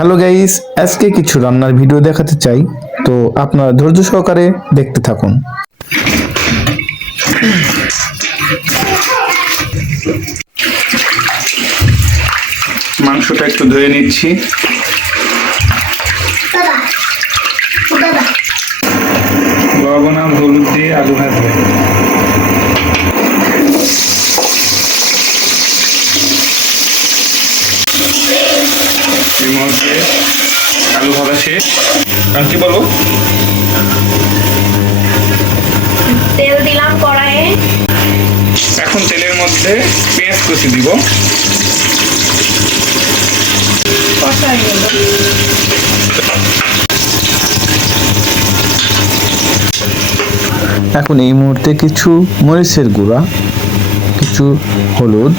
Hello guys, আজকে কিছু রান্নার ভিডিও দেখাতে চাই, তো আপনারা ধৈর্য সহকারে দেখতে থাকুন। মাংসটা একটু ধুয়ে নিচ্ছি। লবণ আর হলুদ দিয়ে আলু ভাজবে। এই মুহূর্তে আলু ভাজা শেষ। আর কি বলবো, তেল দিলাম কড়াইয়ে। এখন তেলের মধ্যে পেঁয়াজ কুচি দিব। কষাই নেব। এখন এই মুহূর্তে কিছু মরিচের গুঁড়া, কিছু হলুদ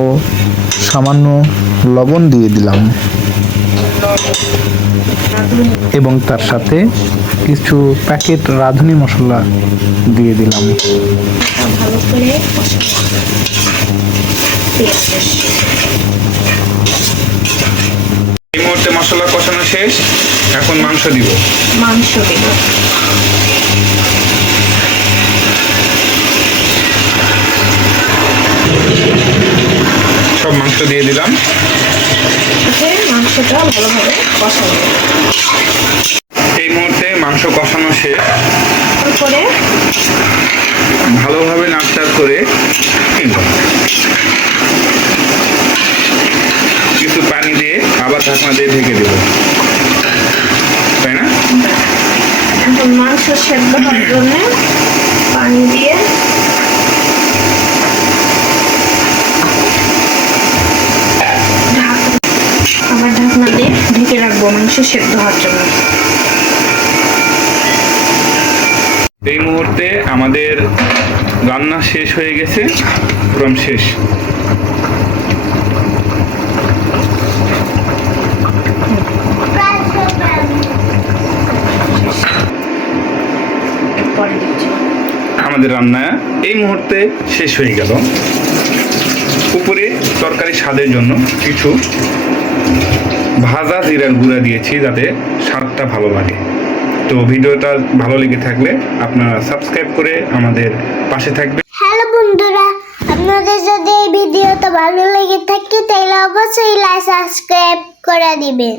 ও সামান্য লবণ দিয়ে দিলাম এবং তার সাথে কিছু প্যাকেট রাঁধুনি মশলা দিয়ে দিলাম। ভালো করে এই মুহূর্তে মশলা কষানো শেষ, এখন মাংস দিব। মাংস দিব। সব মাংস দিয়ে দিলাম। মাংসটা ভালোভাবে কষানো। এই মুহূর্তে মাংস কষানো শেষ, তারপরে ভালোভাবে নাড়াচাড়া করে কিছু পানি দিয়ে আবার ঢাকনা দিয়ে ঢেকে দেব, তাই না? এখন মাংস সেদ্ধ হওয়ার জন্য পানি দিয়ে আবার ঢাকনা দিয়ে ঢেকে রাখবো মাংস সেদ্ধ হওয়ার জন্য। এই মুহূর্তে আমাদের রান্না শেষ হয়ে গেছে, পুরো শেষ। আমাদের রান্না এই মুহূর্তে শেষ হয়ে গেল। উপরে তরকারি স্বাদের জন্য কিছু ভাজা জিরার গুঁড়া দিয়েছি যাতে স্বাদটা ভালো লাগে। তো ভিডিওটা ভালো লেগে থাকলে আপনারা সাবস্ক্রাইব করে আমাদের পাশে থাকবেন। হ্যালো বন্ধুরা, আপনাদের যদি এই ভিডিওটা ভালো লেগে থাকে তাহলে অবশ্যই লাইক সাবস্ক্রাইব করে দিবেন।